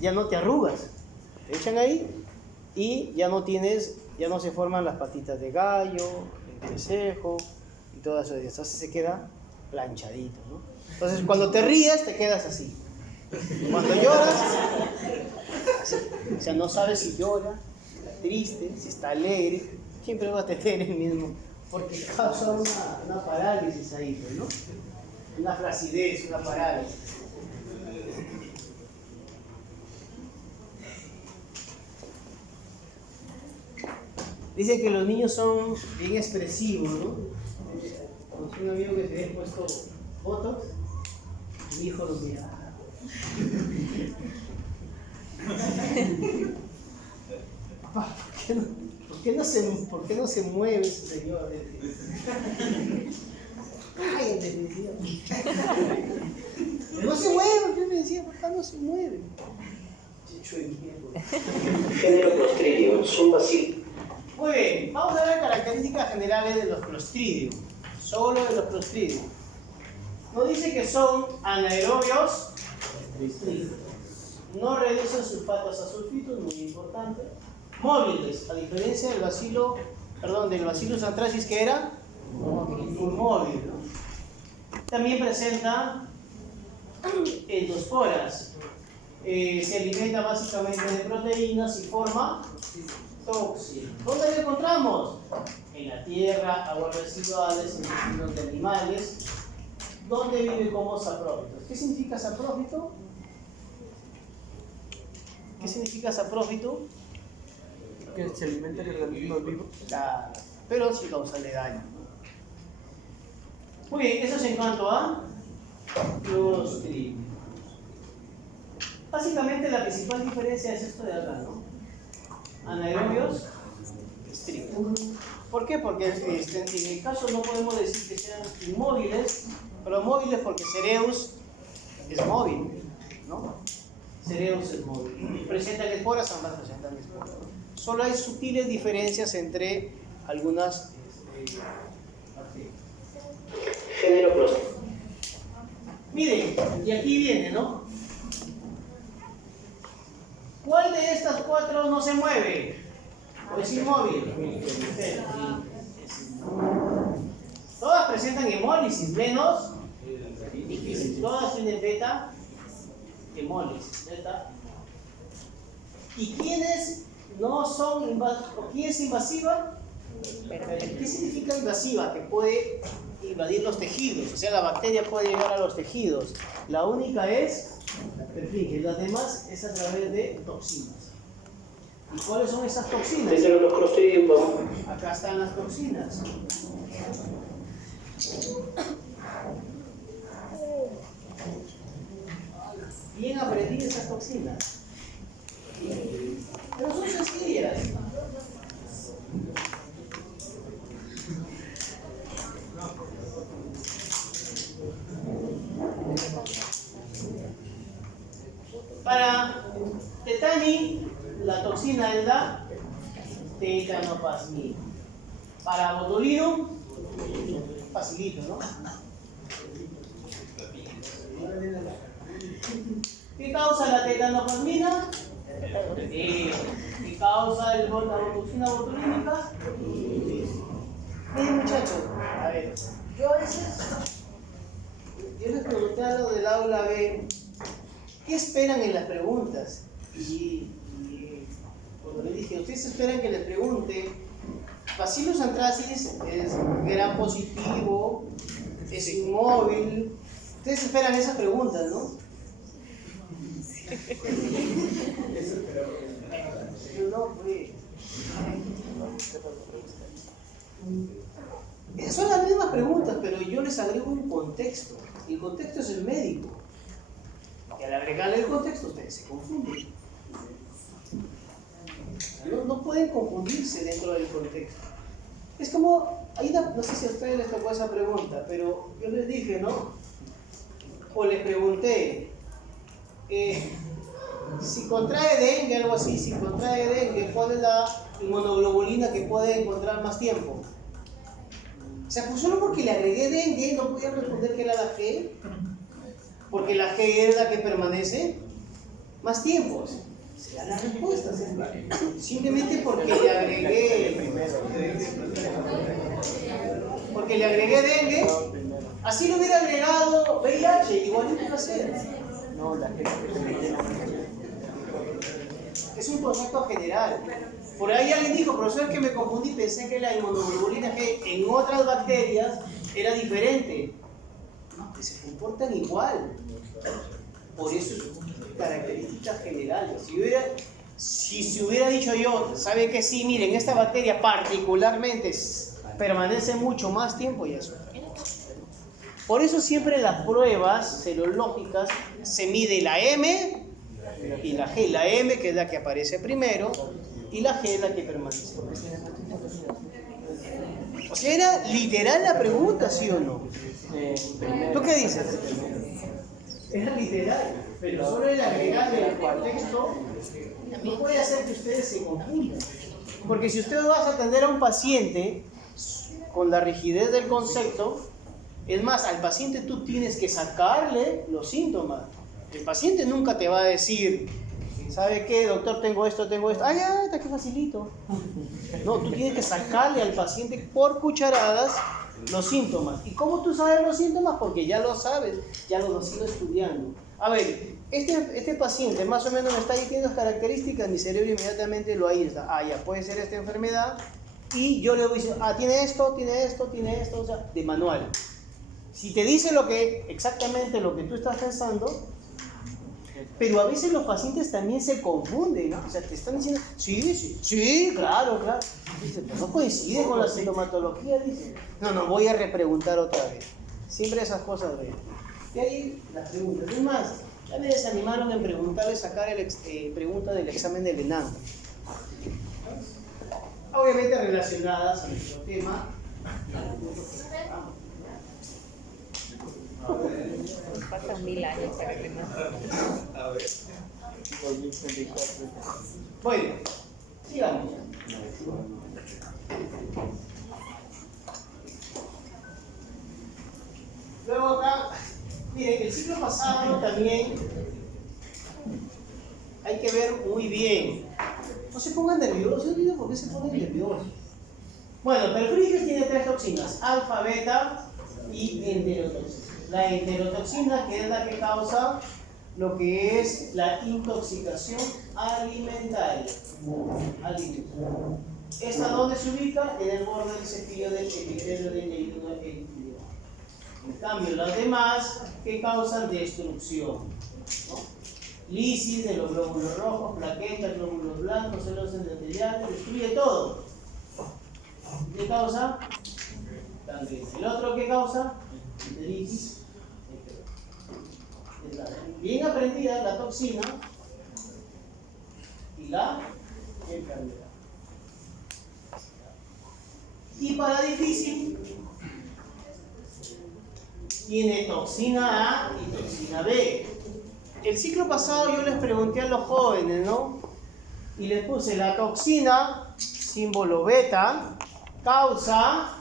ya no te arrugas. Te echan ahí y ya no se forman las patitas de gallo, el entrecejo y todo eso. Entonces se queda planchadito, ¿no? Entonces cuando te ríes te quedas así. Cuando lloras, así. O sea, no sabes si llora, si está triste, si está alegre, siempre va a tener el mismo, porque causa una parálisis ahí, pues, ¿no? Una flacidez, una parálisis. Dicen que los niños son bien expresivos, ¿no? Conocí un amigo que se había puesto Botox, mi hijo lo mira. Papá, ¿por qué no se mueve ese señor? Cállate, me decía. No se mueve, yo me decía, papá, no se mueve. Género Clostridium, son bacilos. Muy bien, vamos a ver características generales de los Clostridium. Solo de los Clostridium. Nos dice que son anaerobios, no reducen sulfatos a sulfitos, muy importante. Móviles, a diferencia del Bacillus anthracis, que era inmóvil, ¿no? También presenta endosporas. Se alimenta básicamente de proteínas y forma tóxica. ¿Dónde lo encontramos? En la tierra, aguas residuales, intestinos de animales, donde vive como saprófitos. ¿Qué significa saprófito? ¿Qué significa saprófito? Que se alimenta de organismos vivos. Claro, pero sin causarle daño. Muy bien, eso es en cuanto a Clostridium. Básicamente la principal diferencia es esto de acá, ¿no? Anaerobios estrictos. ¿Por qué? Porque en el caso no podemos decir que sean inmóviles, pero móviles porque Cereus es móvil, ¿no? Cereus es móvil. Presentan esporas, ambas presentan esporas. Solo hay sutiles diferencias entre algunas bacterias. Género Clostridium. Miren, y aquí viene, ¿no? ¿Cuál de estas cuatro no se mueve? ¿O es inmóvil? Todas presentan hemólisis, menos difícil. Todas tienen beta hemólisis. ¿Y quiénes no son invasivas? ¿O quién es invasiva? ¿Qué significa invasiva? Que puede invadir los tejidos. O sea, la bacteria puede llegar a los tejidos. La única es perflige, las demás es a través de toxinas. ¿Y cuáles son esas toxinas? Dentro de los Clostridium vamos. Acá están las toxinas. Bien aprendí esas toxinas. Pero son sencillas. Para tetani, la toxina es la tetanoplasmina. Para botulismo, facilito, ¿no? ¿Qué causa la tetanoplasmina? ¿Qué causa la toxina botulínica. Miren muchachos, a ver, yo a veces, yo les pregunté a los del aula B, ¿qué esperan en las preguntas? Y cuando les dije, ¿ustedes esperan que les pregunte bacillus anthracis es gran positivo, es inmóvil? Ustedes esperan esas preguntas, ¿no? Yo no, pues. Son las mismas preguntas, pero yo les agrego un contexto. El contexto es el médico. Y al agregarle el contexto, ustedes se confunden. No pueden confundirse dentro del contexto. Es como, no sé si a ustedes les tocó esa pregunta, pero yo les dije, ¿no? O les pregunté, si contrae dengue, algo así, si contrae dengue, ¿cuál es la inmunoglobulina que puede encontrar más tiempo? O sea, pues solo porque le agregué dengue, no podía responder que era la G, porque la G es la que permanece más tiempo. Será la respuesta, simplemente porque le agregué dengue, así lo hubiera agregado VIH, igualito iba a ser. No, la gente Es un concepto general. Por ahí alguien dijo, profesor, que me confundí, pensé que la inmunoglobulina G en otras bacterias era diferente. No, que se comportan igual. Por eso es características generales. Si se hubiera dicho yo, ¿sabe que sí? Miren, esta bacteria particularmente permanece mucho más tiempo y eso. Por eso siempre en las pruebas serológicas se mide la M y la G. La M, que es la que aparece primero, y la G es la que permanece. O sea, era literal la pregunta, ¿sí o no? ¿Tú qué dices? Era literal, pero solo el agregarle el contexto no puede hacer que ustedes se confundan. Porque si usted va a atender a un paciente con la rigidez del concepto, es más, al paciente tú tienes que sacarle los síntomas. El paciente nunca te va a decir, ¿sabe qué, doctor? Tengo esto. ¡Ay, está que facilito! No, tú tienes que sacarle al paciente por cucharadas los síntomas. ¿Y cómo tú sabes los síntomas? Porque ya lo sabes, ya lo has ido estudiando. A ver, este paciente más o menos me está diciendo las características, mi cerebro inmediatamente lo aísla. Ya puede ser esta enfermedad. Y yo le voy diciendo, tiene esto, o sea, de manual. Si te dice exactamente lo que tú estás pensando, pero a veces los pacientes también se confunden, ¿no? O sea, te están diciendo, sí, claro. Dice, pues no coincide con la sintomatología, dice. No, voy a repreguntar otra vez. Siempre esas cosas ven. Y ahí las preguntas. Es más, ya me desanimaron en preguntarle, sacar pregunta del examen del ENAM. Obviamente relacionadas a nuestro tema. Faltan 1000 años para que más. Bueno, sigamos. Luego acá, miren, el ciclo pasado también hay que ver muy bien. No se pongan nerviosos, yo digo por qué se ponen nerviosos. Bueno, perfringens tiene 3 toxinas, alfa, beta y enterotoxina. La enterotoxina, que es la que causa lo que es la intoxicación alimentaria. ¿Esta dónde se ubica? En el borde del cepillo del epitelio del intestino epitelial. En cambio, las demás que causan destrucción, ¿no? Lisis de los glóbulos rojos, plaquetas, glóbulos blancos, células endoteliales, destruye todo. ¿Qué causa? También. ¿El otro qué causa? Enteritis. Bien aprendida la toxina y la enfermedad. Y para difícil, tiene toxina A y toxina B. El ciclo pasado yo les pregunté a los jóvenes, ¿no? Y les puse la toxina, símbolo beta, causa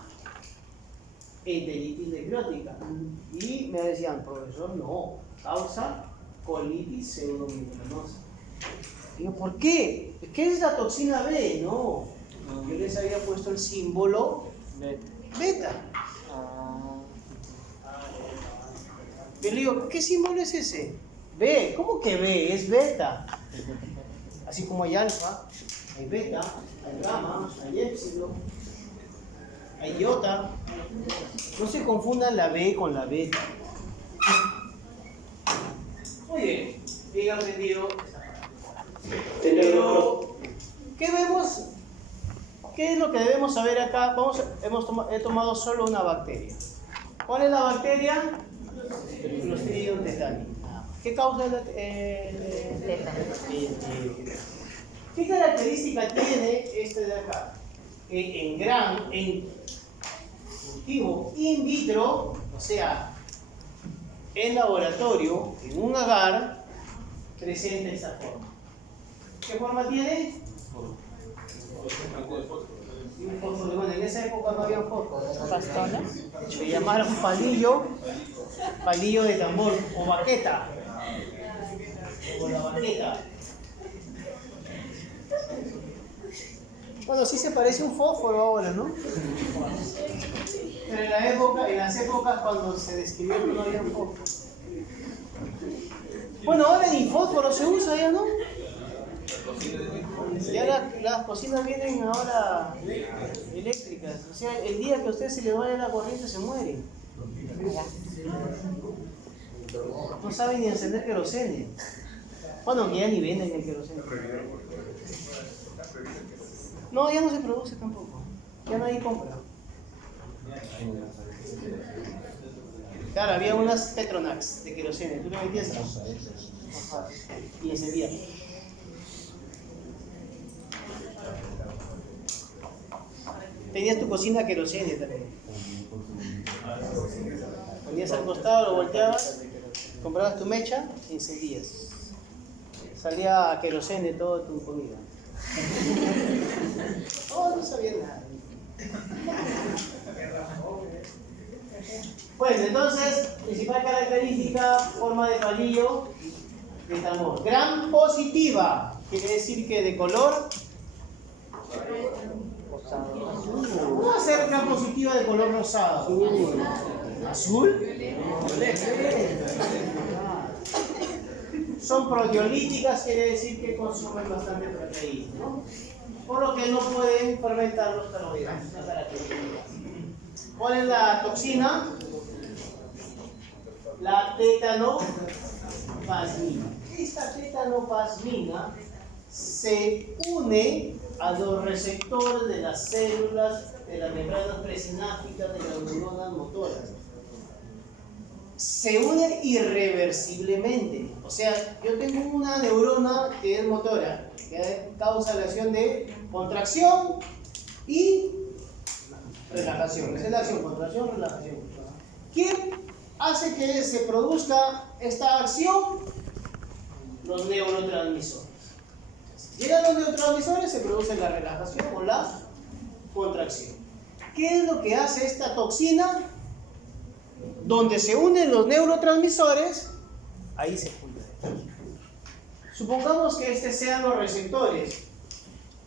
enteritis necrótica. Y me decían, profesor, no, causa colitis pseudomembranosa. Digo, ¿por qué? ¿Qué es la toxina B? No, yo les había puesto el símbolo beta. Pero digo, ¿qué símbolo es ese? B. ¿Cómo que B? Es beta. Así como hay alfa, hay beta, hay gamma, hay épsilon, hay iota. No se confundan la B con la beta. Muy bien, bien aprendido esta parte. Pero, ¿qué vemos? ¿Qué es lo que debemos saber acá? He tomado solo una bacteria. ¿Cuál es la bacteria? Clostridium tetani. ¿Qué causa el ¿Qué característica tiene este de acá? Que en cultivo in vitro, o sea, en laboratorio, en un agar, presenta esta forma. ¿Qué forma tiene? Un fósforo. Bueno, en esa época no había fósforo. Bastona. Se llamaron palillo de tambor o baqueta. O la baqueta. Bueno, sí se parece a un fósforo ahora, ¿no? Pero en las épocas cuando se describió que no había fósforo. Bueno, ahora ni fósforo se usa ya, ¿no? Ya las cocinas vienen ahora eléctricas. O sea, el día que a usted se le vaya la corriente se muere. No saben ni encender querosene. Bueno, que ya ni venden el querosene. No, ya no se produce tampoco. Ya nadie compra. Claro, había unas Petronax de querosene. Tú le metías y encendía. Tenías tu cocina querosene también. Ponías al costado, lo volteabas, comprabas tu mecha y encendías. Salía a querosene toda tu comida. No sabía nada. Bueno, entonces, principal característica, forma de palillo de tambor. Gram positiva, quiere decir que de color. ¿Cómo va a ser gram positiva de color rosado? ¿Azul? Son proteolíticas, quiere decir que consumen bastante proteína, ¿no? Por lo que no pueden fermentar los carbohidratos. ¿Cuál es la toxina? La tetanoplasmina. Esta tetanoplasmina se une a los receptores de las células de las membranas presinápticas de las neuronas motoras. Se une irreversiblemente. O sea, yo tengo una neurona que es motora, que causa la acción de contracción y relajación. Esa es la acción, contracción, relajación. ¿Quién hace que se produzca esta acción? Los neurotransmisores. Llegan los neurotransmisores, se produce la relajación o la contracción. ¿Qué es lo que hace esta toxina? Donde se unen los neurotransmisores, ahí se juntan. Supongamos que estos sean los receptores,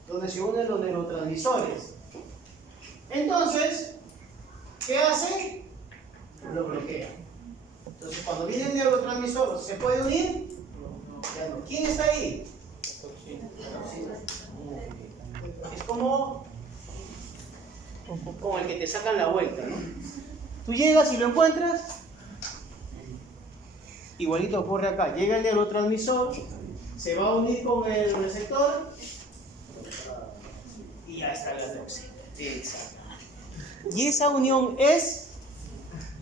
donde se unen los neurotransmisores. Entonces, ¿qué hace? Lo bloquea. Entonces, cuando viene el neurotransmisor, ¿se puede unir? Ya no. ¿Quién está ahí? Es como el que te sacan la vuelta, ¿no? Tú llegas y lo encuentras, igualito ocurre acá. Llega el neurotransmisor, se va a unir con el receptor y ya está la toxina. Y esa unión es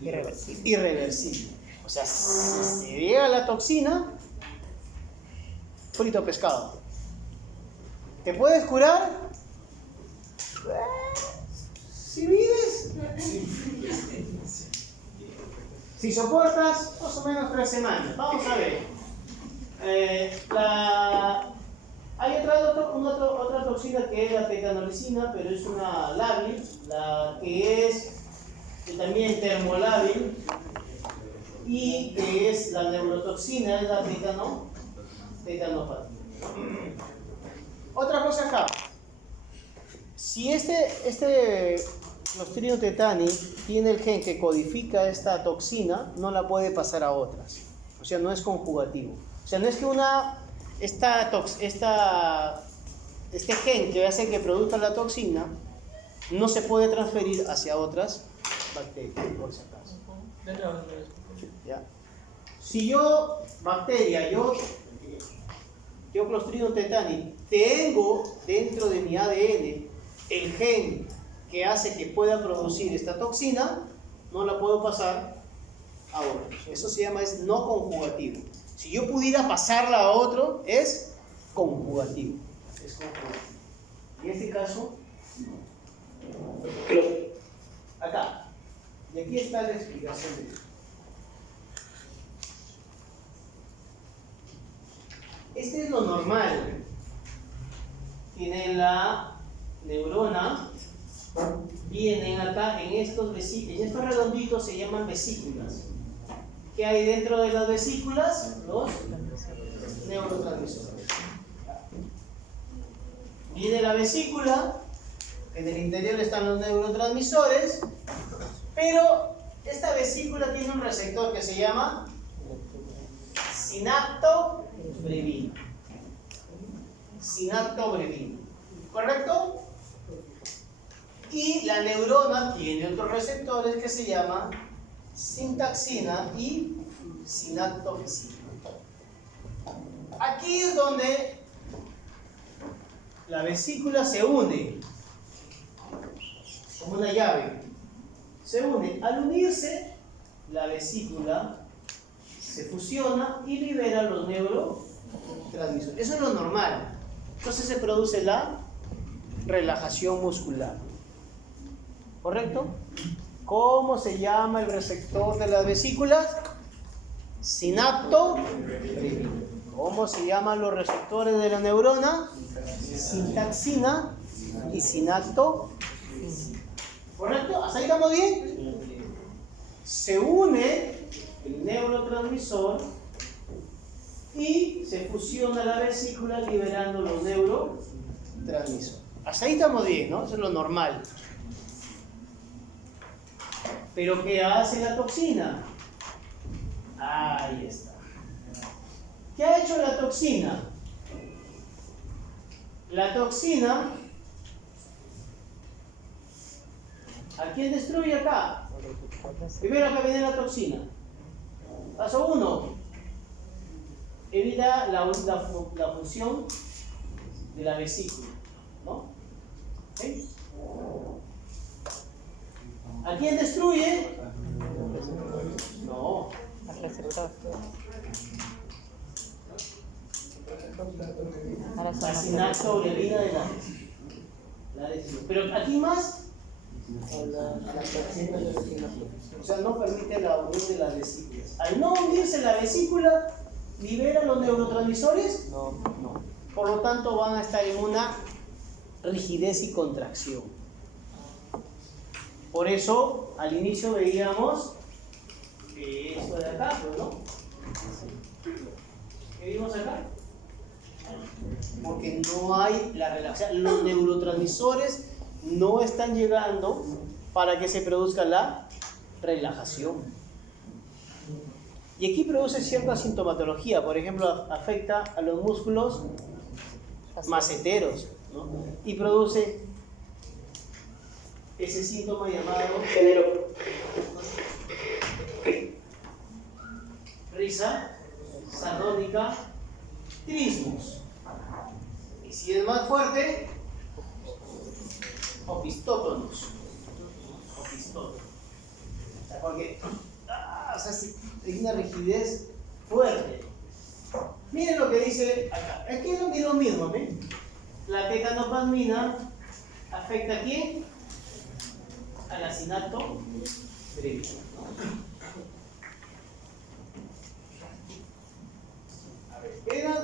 irreversible. O sea, si se llega la toxina, frito pescado. ¿Te puedes curar? Si vives. Si soportas, más o menos 3 semanas. Vamos a ver. Hay otra toxina que es la tetanolicina, pero es una lábil, la que es también termolábil, y que es la neurotoxina, es la tetanopatía. Otra cosa acá. Si este Clostridium tetani tiene el gen que codifica esta toxina, no la puede pasar a otras. O sea, no es conjugativo. O sea, no es que este gen que hace que produzca la toxina no se puede transferir hacia otras bacterias, por si acaso. ¿Ya? Si yo, bacteria, yo Clostridium tetani, tengo dentro de mi ADN el gen que hace que pueda producir esta toxina, no la puedo pasar a otro. Eso se llama es no conjugativo. Si yo pudiera pasarla a otro, es conjugativo. Es conjugativo. En este caso, acá. Y aquí está la explicación de esto. Este es lo normal. Tienen la neurona, vienen acá en estos redonditos, se llaman vesículas. ¿Qué hay dentro de las vesículas? Los neurotransmisores. Viene la vesícula, en el interior están los neurotransmisores, pero esta vesícula tiene un receptor que se llama sinaptobrevino. Sinaptobrevino. ¿Correcto? Y la neurona tiene otros receptores que se llaman sintaxina y sinaptofisina. Aquí es donde la vesícula se une, como una llave. Se une. Al unirse, la vesícula se fusiona y libera los neurotransmisores. Eso es lo normal. Entonces se produce la relajación muscular. ¿Correcto? ¿Cómo se llama el receptor de las vesículas? Sinaptobrevino. ¿Cómo se llaman los receptores de la neurona? Sintaxina y sinaptofisina. ¿Correcto? ¿Hasta ahí estamos bien? Se une el neurotransmisor y se fusiona la vesícula liberando los neurotransmisores. Hasta ahí estamos bien, ¿no? Eso es lo normal. ¿Pero qué hace la toxina? Ahí está. ¿Qué ha hecho la toxina? La toxina, ¿a quién destruye acá? Primero acá viene la toxina. Paso 1. Evita la función de la vesícula, ¿no? ¿Sí? ¿A quién destruye? No. Al receptor. La sinaptobrevina de la vesícula. Pero aquí más, o sea, no permite la unión de las vesículas. Al no unirse la vesícula, ¿libera los neurotransmisores? No. Por lo tanto, van a estar en una rigidez y contracción. Por eso, al inicio veíamos esto de acá, ¿no? ¿Qué vimos acá? Porque no hay la relación. Los neurotransmisores no están llegando para que se produzca la relajación. Y aquí produce cierta sintomatología. Por ejemplo, afecta a los músculos maceteros, ¿no? Y produce ese síntoma llamado risa sardónica trismus. Y si es más fuerte, opistótonos. Porque hay una rigidez fuerte. Miren lo que dice acá. Aquí es lo mismo, ¿ven? La tetanoplasmina afecta ¿a quién? A la sinaptobrevina.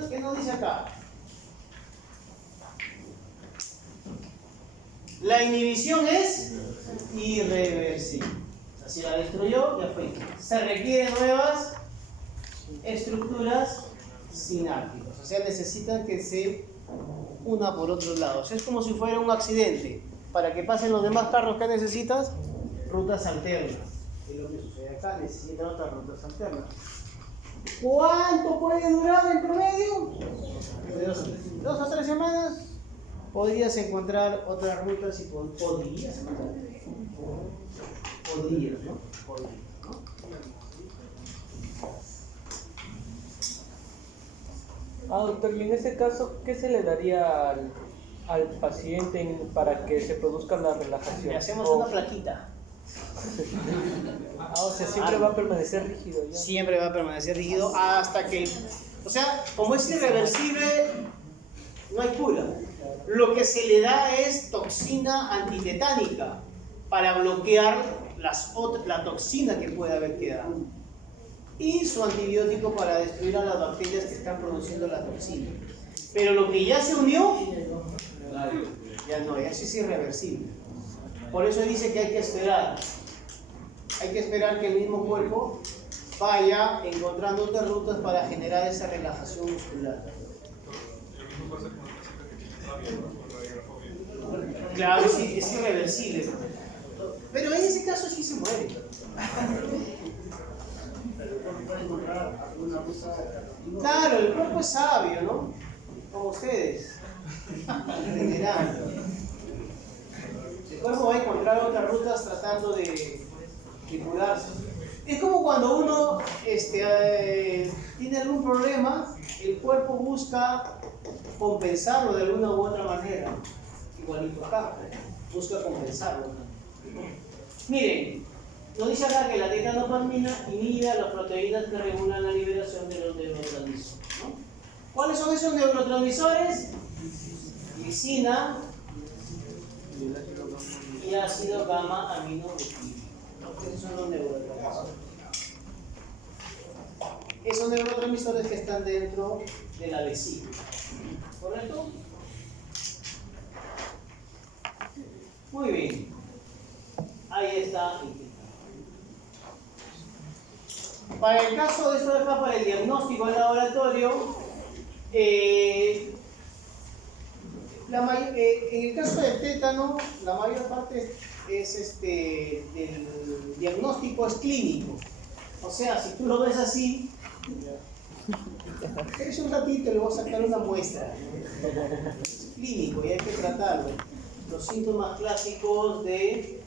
¿Qué nos dice acá? La inhibición es irreversible. O sea, si la destruyó, ya fue. Se requieren nuevas estructuras sinápticos. O sea, necesitan que se una por otros lados. Es como si fuera un accidente. Para que pasen los demás carros, ¿qué necesitas? Rutas alternas. Es lo que sucede acá, necesitan otras rutas alternas. ¿Cuánto puede durar en promedio? De 2 a 3 semanas. Podrías encontrar otras rutas y podrías encontrar. Podrías, ¿no? Podrías, ¿no? Doctor, y en ese caso, ¿qué se le daría al paciente para que se produzca la relajación? Le hacemos una plaquita. O sea, siempre va a permanecer rígido. ¿Ya? Siempre va a permanecer rígido hasta que... O sea, como es irreversible, no hay cura. Lo que se le da es toxina antitetánica para bloquear la toxina que puede haber quedado. Y su antibiótico para destruir a las bacterias que están produciendo la toxina. Pero lo que ya se unió, ya no, eso es irreversible. Por eso dice que hay que esperar. Hay que esperar que el mismo cuerpo vaya encontrando otras rutas para generar esa relajación muscular. Claro, sí, es irreversible. Pero en ese caso sí se muere. Claro, el cuerpo es sabio, ¿no? Como ustedes. En general. El cuerpo va a encontrar otras rutas tratando de curarse. Es como cuando uno tiene algún problema, el cuerpo busca compensarlo de alguna u otra manera. Igualito acá, busca compensarlo. Miren, nos dice acá que la tetanoplasmina inhibe a las proteínas que regulan la liberación de los neurotransmisores, ¿no? ¿Cuáles son esos neurotransmisores? Glicina y ácido gamma aminobutírico. Esos son los neurotransmisores. Esos neurotransmisores que están dentro de la vesícula. ¿Correcto? Muy bien. Ahí está. Para el caso de esto de acá, para el diagnóstico en laboratorio, en el caso del tétano, la mayor parte es el diagnóstico es clínico. O sea, si tú lo ves así, es un ratito y le voy a sacar una muestra. Es clínico y hay que tratarlo. Los síntomas clásicos de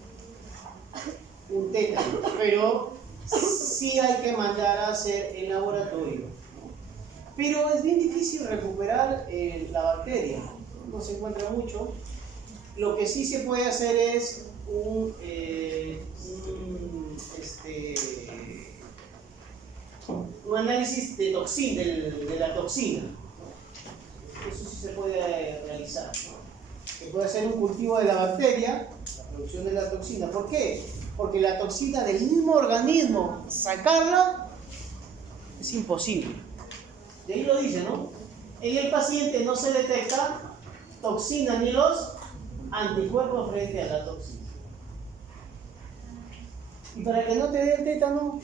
un tétano, pero sí hay que mandar a hacer el laboratorio. Pero es bien difícil recuperar la bacteria, no se encuentra mucho. Lo que sí se puede hacer es un análisis de la toxina. Eso sí se puede realizar. Se puede hacer un cultivo de la bacteria, la producción de la toxina. ¿Por qué? Porque la toxina del mismo organismo, sacarla es imposible. De ahí lo dice, ¿no? En el paciente no se detecta toxina ni los anticuerpos frente a la toxina. Y para que no te dé el tétano,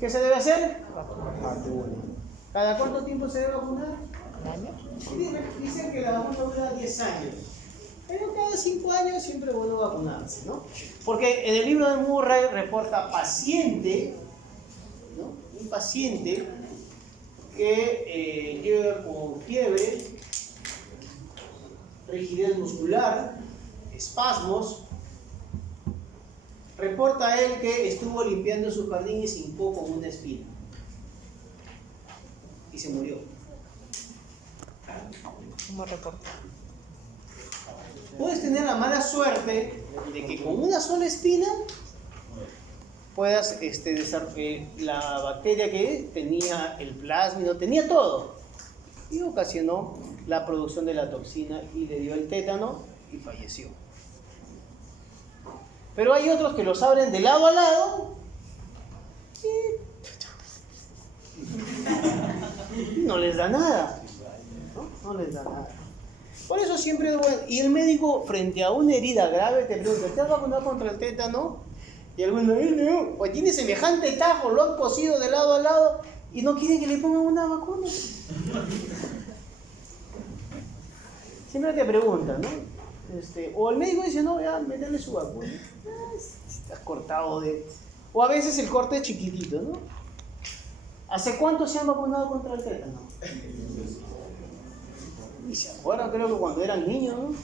¿qué se debe hacer? ¿Cada cuánto tiempo se debe vacunar? ¿Un año? Dicen que la vacuna dura 10 años. Pero cada 5 años siempre es bueno vacunarse, ¿no? Porque en el libro de Murray reporta paciente, ¿no? Un paciente que llega con fiebre, rigidez muscular, espasmos. Reporta a él que estuvo limpiando su jardín y se hincó con una espina. Y se murió. ¿Cómo reporta? Puedes tener la mala suerte de que con una sola espina puedas la bacteria que tenía el plásmido, tenía todo, y ocasionó la producción de la toxina y le dio el tétano y falleció. Pero hay otros que los abren de lado a lado y no les da nada, no les da nada. Por eso siempre es bueno. Y el médico, frente a una herida grave, te pregunta: ¿te has vacunado contra el tétano? Y alguno, no, pues tiene semejante tajo, lo han cosido de lado a lado. y no quieren que le pongan una vacuna. Siempre te preguntan, ¿no? O el médico dice, no, ya, métele su vacuna. Estás cortado de... O a veces el corte es chiquitito, ¿no? ¿Hace cuánto se han vacunado contra el tétano? Y se acuerdan, creo que cuando eran niños, ¿no?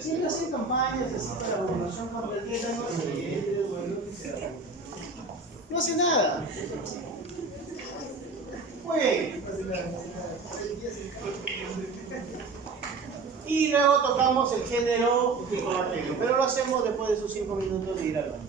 Siempre hacen campañas así para la vacunación contra el tétano. No hace nada. Muy bien. Y luego tocamos el género psicomaterno, pero lo hacemos después de sus 5 minutos de ir al baño.